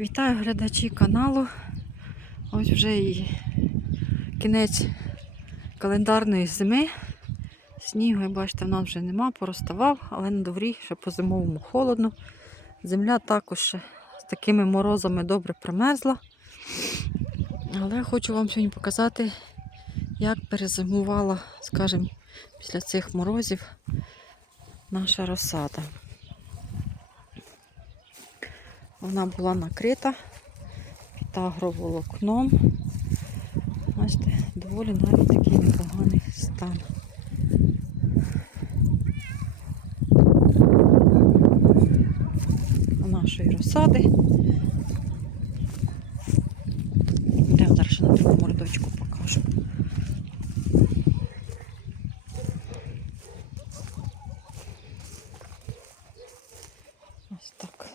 Вітаю глядачі каналу. Ось вже і кінець календарної зими. Снігу, як бачите, в нас вже нема, пороставав, але на дворі ще по-зимовому холодно. Земля також з такими морозами добре примерзла. Але хочу вам сьогодні показати, як перезимувала, скажімо, після цих морозів наша розсада. Вона була накрита під. Бачите, доволі навіть такий непоганий стан. Нашої розсади. Я вам зараз ще на другу мордочку покажу. Ось так.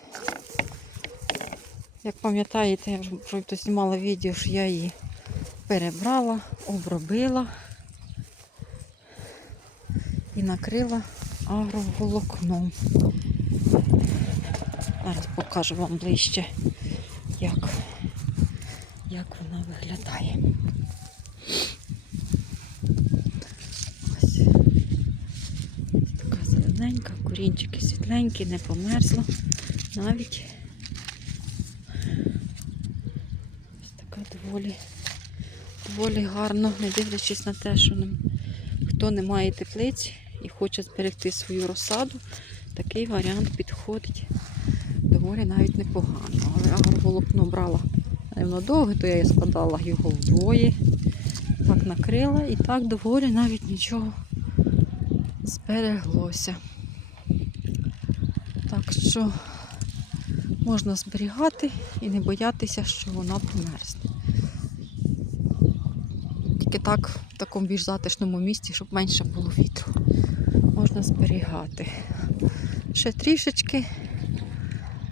Як пам'ятаєте, я вже вже знімала відео, що я її перебрала, обробила і накрила агроволокном. Зараз покажу вам ближче, як, як вона виглядає. Ось. Така зелененька, корінчики світленькі, не померзло навіть. Ось така доволі, доволі гарно, не дивлячись на те, що нам, хто не має теплиць і хоче зберегти свою розсаду, такий варіант підходить доволі навіть непогано. Але агроволокно брала воно довге, то я і складала його вдвоє. Так накрила і так доволі навіть нічого збереглося. Так що можна зберігати і не боятися, що вона померзне. Тільки так, в такому більш затишному місці, щоб менше було вітру. Можна зберігати. Ще трішечки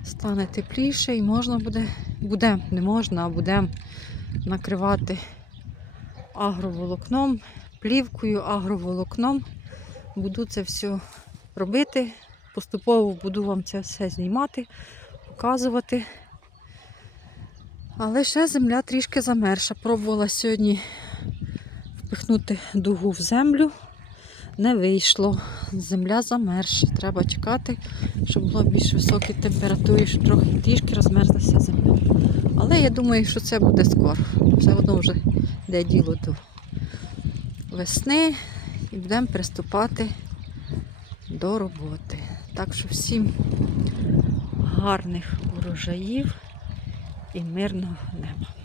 стане тепліше і можна буде, буде, не можна, а буде накривати агроволокном, плівкою, агроволокном. Буду це все робити. Поступово буду вам це все знімати, показувати. Але ще земля трішки замерша. Пробувала сьогодні впихнути дугу в землю. Не вийшло. Земля замерша. Треба чекати, щоб було більш високі температури, щоб трохи трішки розмерзлася земля. Але я думаю, що це буде скоро. Все одно вже йде діло до весни і будемо приступати до роботи. Так що всім гарних урожаїв і мирного неба.